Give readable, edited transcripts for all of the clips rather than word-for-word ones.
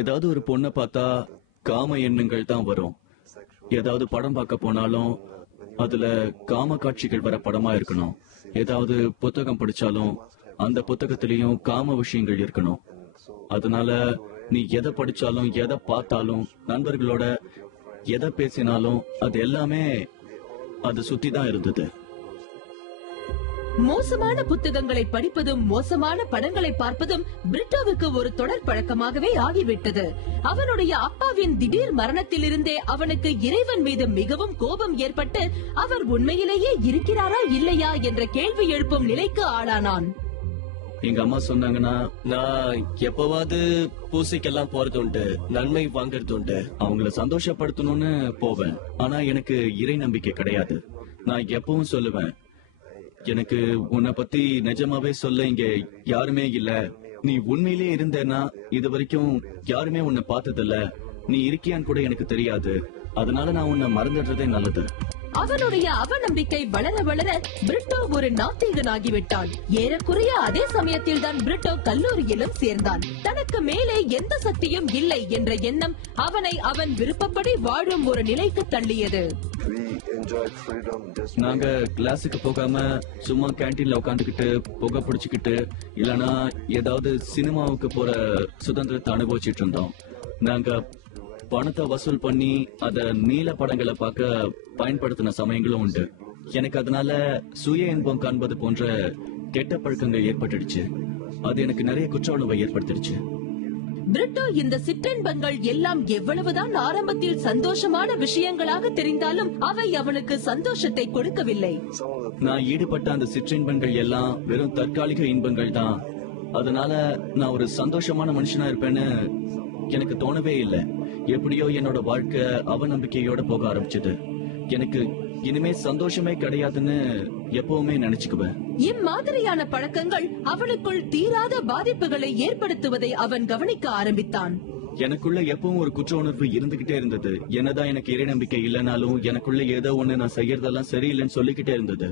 ஏதாவது ஒரு பொண்ணை பார்த்தா காம எண்ணங்கள் தான் வரும். ஏதாவது படம் பார்க்க போனாலும் அதுல காம காட்சிகள் வர படமா இருக்கணும். ஏதாவது புத்தகம் படிச்சாலும் அந்த புத்தகத்திலையும் காம விஷயங்கள் இருக்கணும். அதனால நீ எதை படிச்சாலும் எதை பார்த்தாலும் நண்பர்களோட எதை பேசினாலும் அது எல்லாமே அது சுத்தி தான் இருந்தது. மோசமான புத்தகங்களை படிப்பதும் மோசமான படங்களை பார்ப்பதும் பிரிட்டோவுக்கு ஒரு தொடர் பழக்கமாகவே ஆகிவிட்டது. அவனுடைய அப்பாவின் திடீர் மரணத்திலிருந்தே அவனுக்கு இறைவன் மீது மிகவும் கோபம் ஏற்பட்டு அவர் உண்மையிலேயே இருக்கிறாரா இல்லையா என்ற கேள்வி எழுப்பும் நிலைக்கு ஆளானான். எங்க அம்மா சொன்னாங்கன்னா நான் எப்பவாவது பூசைக்கெல்லாம் போறது உண்டு, நன்மை வாங்கறது உண்டு, அவங்கள சந்தோஷப்படுத்தணும்னு போவேன். ஆனா எனக்கு இறை நம்பிக்கை கிடையாது. நான் எப்பவும் சொல்லுவேன், எனக்கு உன்னை பத்தி நிஜமாவே சொல்ல இங்க யாருமே இல்ல. நீ உண்மையிலே இருந்தேன்னா இது வரைக்கும் யாருமே உன்னை பார்த்ததில்ல. நீ இருக்கியான்னு கூட எனக்கு தெரியாது. அதனால நான் உன்னை மறந்துடுறதே நல்லது. அவனுடைய அவநம்பிக்கை வளர வளர பிரிட்டோ ஒரு நாத்திகனாகிவிட்டான். ஏறக்குறைய அதே சமயத்தில் தான் பிரிட்டோ கல்லூரியிலும் சேர்ந்தான். தனக்கு மேலே எந்த சக்தியும் இல்லை என்ற எண்ணம் அவனை அவன் விருப்பப்படி வாழும் ஒரு நிலைக்கு தள்ளியது. நாங்க கிளாஸுக்கு போகாம சும்மா கேண்டீன்ல உட்காந்துக்கிட்டு புகை பிடிச்சுக்கிட்டு இல்லனா ஏதாவது சினிமாவுக்கு போற சுதந்திரத்தை அனுபவிச்சுட்டு இருந்தோம். நாங்க பணத்தை வசூல் பண்ணி அத நீல படங்களை பார்க்க பயன்படுத்தின சமயங்களும் உண்டு. எனக்கு அதனால சுய இன்பம் காண்பது போன்ற கெட்ட பழக்கங்கள் ஏற்பட்டுடுச்சு. அது எனக்கு நிறைய குற்ற உணர்வை ஏற்படுத்திடுச்சு. பிரிட்டோ இந்த சிற்றின்பங்கள் எல்லாம் எவ்வளவுதான் ஆரம்பத்தில் சந்தோஷமான விஷயங்களாக தெரிந்தாலும் அவை அவனுக்கு சந்தோஷத்தை கொடுக்கவில்லை. நான் ஈடுபட்ட அந்த சிற்றின்பங்கள் எல்லாம் வெறும் தற்காலிக இன்பங்கள் தான். அதனால நான் ஒரு சந்தோஷமான மனுஷனா இருப்பேன்னு எனக்கு தோணவே இல்லை. எப்படியோ என்னோட வாழ்க்கை அவநம்பிக்கையோட போக ஆரம்பிச்சது. எனக்கு இனிமே சந்தோஷமே கிடையாதுன்னு எப்பவுமே நினைச்சுக்குவேன். இம்மாதிரியான பழக்கங்கள் அவனுக்குள் தீராத பாதிப்புகளை ஏற்படுத்துவதை அவன் கவனிக்க ஆரம்பித்தான். எனக்குள்ள எப்பவும் ஒரு குற்ற உணர்வு இருந்துகிட்டே இருந்தது. என்னதான் எனக்கு இறை நம்பிக்கை இல்லைனாலும் எனக்குள்ள ஏதோ ஒண்ணு நான் செய்யறதெல்லாம் சரியில்லைன்னு சொல்லிக்கிட்டே இருந்தது.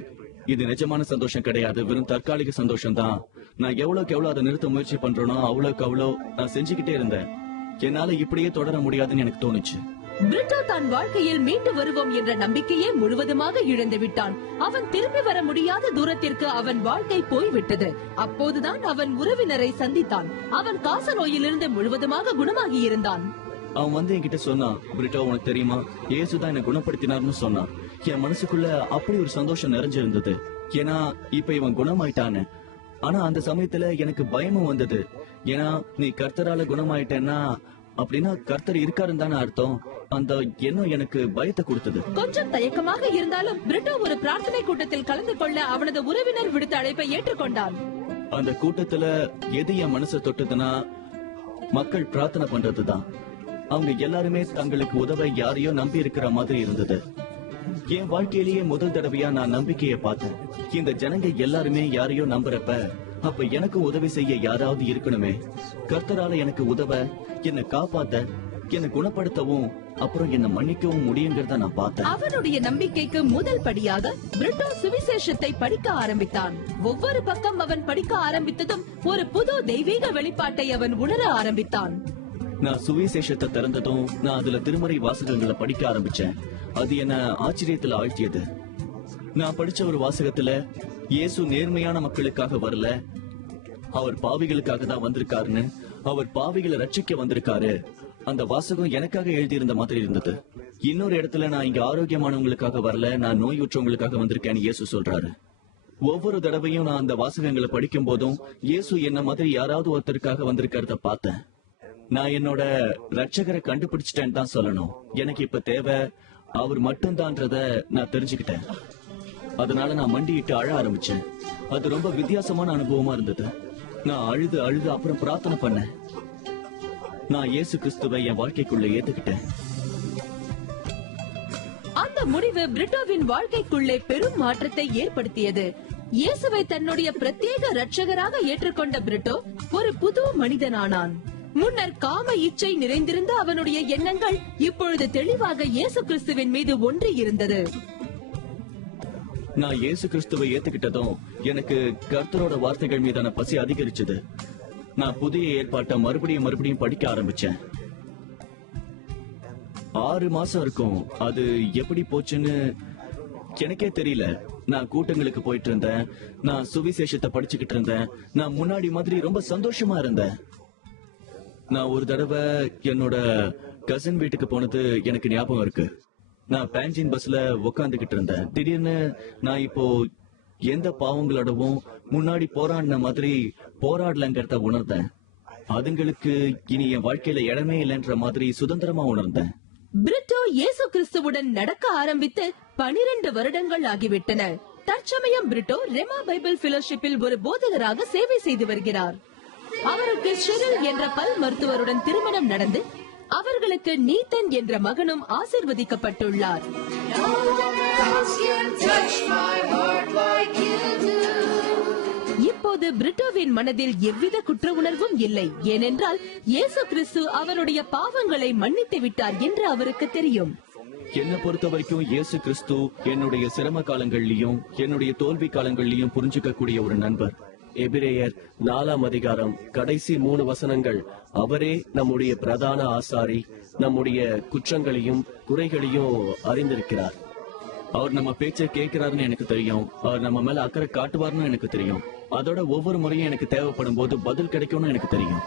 இது நிஜமான சந்தோஷம் கிடையாது, வெறும் தற்காலிக சந்தோஷம் தான். நான் எவ்வளவுக்கு எவ்வளவு அதை நிறுத்த முயற்சி பண்றேனோ அவ்வளவுக்கு அவ்வளோ நான் செஞ்சுக்கிட்டே இருந்தேன். என்னால இப்படியே தொடர முடியாதுன்னு எனக்கு தோணுச்சு. பிரிட்டோ தன் வாழ்க்கையில் மீண்டு வருவோம் என்ற நம்பிக்கையே முழுவதுமாக இழந்து விட்டான். அவன் திரும்பி வர முடியாத தூரத்திற்கு அவன் வாழ்க்கை போய்விட்டது. அப்போதுதான் அவன் உறவினரை சந்தித்தான். அவன் காச நோயிலிருந்து முழுவதுமாக குணமாகி இருந்தான். அவன் வந்து என்கிட்ட சொன்னான், பிரிட்டோ உனக்கு தெரியுமா, இயேசுதான் என்னை குணப்படுத்தினார்னு சொன்னான். என் மனசுக்குள்ள அப்படி ஒரு சந்தோஷம் நிறைஞ்சிருந்தது. ஏன்னா இப்ப இவன் குணமாயிட்டான்னு. ஆனா அந்த சமயத்துல எனக்கு பயமும் வந்தது. ஏன்னா நீ கர்த்தரால குணமாயிட்டேன்னா அப்படின்னா கர்த்தர் இருக்காருன்னு தானே அர்த்தம். அந்த எண்ணம் எனக்கு பயத்தை கொடுத்தது. கொஞ்சம் தயக்கமாக இருந்தாலும் பிரிட்டோ ஒரு பிரார்த்தனை கூட்டத்தில் கலந்து கொள்ள அவனது உறவினர் விடுத்த அழைப்பை ஏற்றுக்கொண்டான். அந்த கூட்டத்துல எது என் மனசை தொட்டதுன்னா மக்கள் பிரார்த்தனை பண்றதுதான். அவங்க எல்லாருமே தங்களுக்கு உதவ யாரையோ நம்பி இருக்கிற மாதிரி இருந்தது. என் வாழ்க்கையிலேயே முதல் தடவையா நான் நம்பிக்கையை பார்த்தேன். இந்த ஜனங்க எல்லாருமே யாரையோ நம்புறப்ப அப்ப எனக்கு உதவி செய்ய யாராவது இருக்கணுமே. கர்த்தரால எனக்கு உதவ, என்னை காப்பாத்த, என்னை குணப்படுத்தவும் அப்புறம் என்ன மன்னிக்கவும் முடியுங்கிறத நான் பார்த்தேன். அவனுடைய நம்பிக்கைக்கு முதல் படியாக பிரிட்டோ சுவிசேஷத்தை படிக்க ஆரம்பித்தான். ஒவ்வொரு பக்கம் அவன் படிக்க ஆரம்பித்ததும் ஒரு புது தெய்வீக வெளிப்பாட்டை அவன் உணர ஆரம்பித்தான். நான் சுவிசேஷத்தை திறந்ததும் நான் அதுல திருமறை வாசகங்களை படிக்க ஆரம்பிச்சேன். அது என்ன ஆச்சரியத்துல ஆழ்த்தியது. நான் படிச்ச ஒரு வாசகத்துல இயேசு நேர்மையான மக்களுக்காக வரல, அவர் பாவிகளுக்காக தான் வந்திருக்காருன்னு, அவர் பாவிகளை ரட்சிக்க வந்திருக்காரு. அந்த வாசகம் எனக்காக எழுதியிருந்த மாதிரி இருந்தது. இன்னொரு இடத்துல நான் இங்க ஆரோக்கியமானவங்களுக்காக வரல, நான் நோயுற்றவங்களுக்காக வந்திருக்கேன்னு இயேசு சொல்றாரு. ஒவ்வொரு தடவையும் நான் அந்த வாசகங்களை படிக்கும் போதும் இயேசு என்ன மாதிரி யாராவது ஒருத்தருக்காக வந்திருக்கிறத பார்த்தேன். நான் என்னோட ரட்சகரை கண்டுபிடிச்சிட்டேன்னு தான் சொல்லணும். எனக்கு இப்ப தேவை அவர் மட்டும்தான்றத நான் தெரிஞ்சுக்கிட்டேன். அதனால நான் மண்டியிட்டு அழ ஆரம்பிச்சேன். அது ரொம்ப வித்தியாசமான அனுபவமா இருந்தது. நான் அழுது அழுது அப்புறம் பிரார்த்தனை பண்ணேன். நான் இயேசு கிறிஸ்துவை என் வாழ்க்கைக்குள்ள ஏத்துக்கிட்டேன். அந்த முடிவு பிரிட்டோவின் வாழ்க்கைக்குள்ளே பெரும் மாற்றத்தை ஏற்படுத்தியது. இயேசுவை தன்னுடைய பிரத்யேக ரட்சகராக ஏற்றுக்கொண்ட பிரிட்டோ ஒரு புது மனிதனானான். முன்னர் காம இச்சை நிறைந்திருந்த அவனுடைய எண்ணங்கள் இப்பொழுது தெளிவாக இயேசு கிறிஸ்துவின் மீது ஒன்றி இருந்தது. நான் இயேசு கிறிஸ்துவை ஏத்துக்கிட்டதும் எனக்கு கர்த்தரோட வார்த்தைகள் மீதான பசி அதிகரிச்சது. நான் புதிய ஏற்பாட்டை மறுபடியும் படிக்க ஆரம்பிச்சேன். 6 மாசம் இருக்கும். அது எப்படி போச்சுன்னு எனக்கே தெரியல. நான் கூட்டங்களுக்கு போயிட்டு இருந்தேன், நான் சுவிசேஷத்தை படிச்சுக்கிட்டு இருந்தேன், நான் முன்னாடி மாதிரி ரொம்ப சந்தோஷமா இருந்தேன். நான் ஒரு தடவை என்னோட கசின் வீட்டுக்கு போனது எனக்கு ஞாபகம் இருக்கு. நான் பேஞ்சின் பஸ்ல உக்காந்துகிட்டு இருந்தேன். திடீர்னு நான் இப்போ எந்த பாவங்களோடவும் முன்னாடி போராடின மாதிரி போராடலங்கிறத உணர்ந்தேன். அதுங்களுக்கு இனி என் வாழ்க்கையில இடமே இல்லைன்ற மாதிரி சுதந்திரமா உணர்ந்தேன். பிரிட்டோ இயேசு கிறிஸ்துவுடன் நடக்க ஆரம்பித்து 12 வருடங்கள் ஆகிவிட்டன. தற்சமயம் பிரிட்டோ ரெமா பைபிள் ஃபெலோஷிப்பில் ஒரு போதகராக சேவை செய்து வருகிறார். அவருக்கு ஷெரில் என்ற பல் மருத்துவருடன் திருமணம் நடந்து அவர்களுக்கு நீத்தன் என்ற மகனும் ஆசீர்வதிக்கப்பட்டுள்ளார். இப்போது பிரிட்டோவின் மனதில் எவ்வித குற்ற உணர்வும் இல்லை. ஏனென்றால் இயேசு கிறிஸ்து அவருடைய பாவங்களை மன்னித்து விட்டார் என்று அவருக்கு தெரியும். என்னை பொறுத்த வரைக்கும் இயேசு கிறிஸ்து என்னுடைய சிரம காலங்கள்லயும் என்னுடைய தோல்வி காலங்கள்லயும் புரிஞ்சுக்க கூடிய ஒரு நண்பர். எபிரேயர் 4ஆம் அதிகாரம் கடைசி 3 வசனங்கள், அவரே நம்முடைய பிரதான ஆசாரி, நம்முடைய குற்றங்களையும் குறைகளையும் அறிந்திருக்கிறார். அவர் நம்ம பேச்சை கேட்கிறாருன்னு எனக்கு தெரியும். அவர் நம்ம மேல அக்கறை காட்டுவார்னு எனக்கு தெரியும். அதோட ஒவ்வொரு முறையும் எனக்கு தேவைப்படும் போது பதில் கிடைக்கும்னு எனக்கு தெரியும்.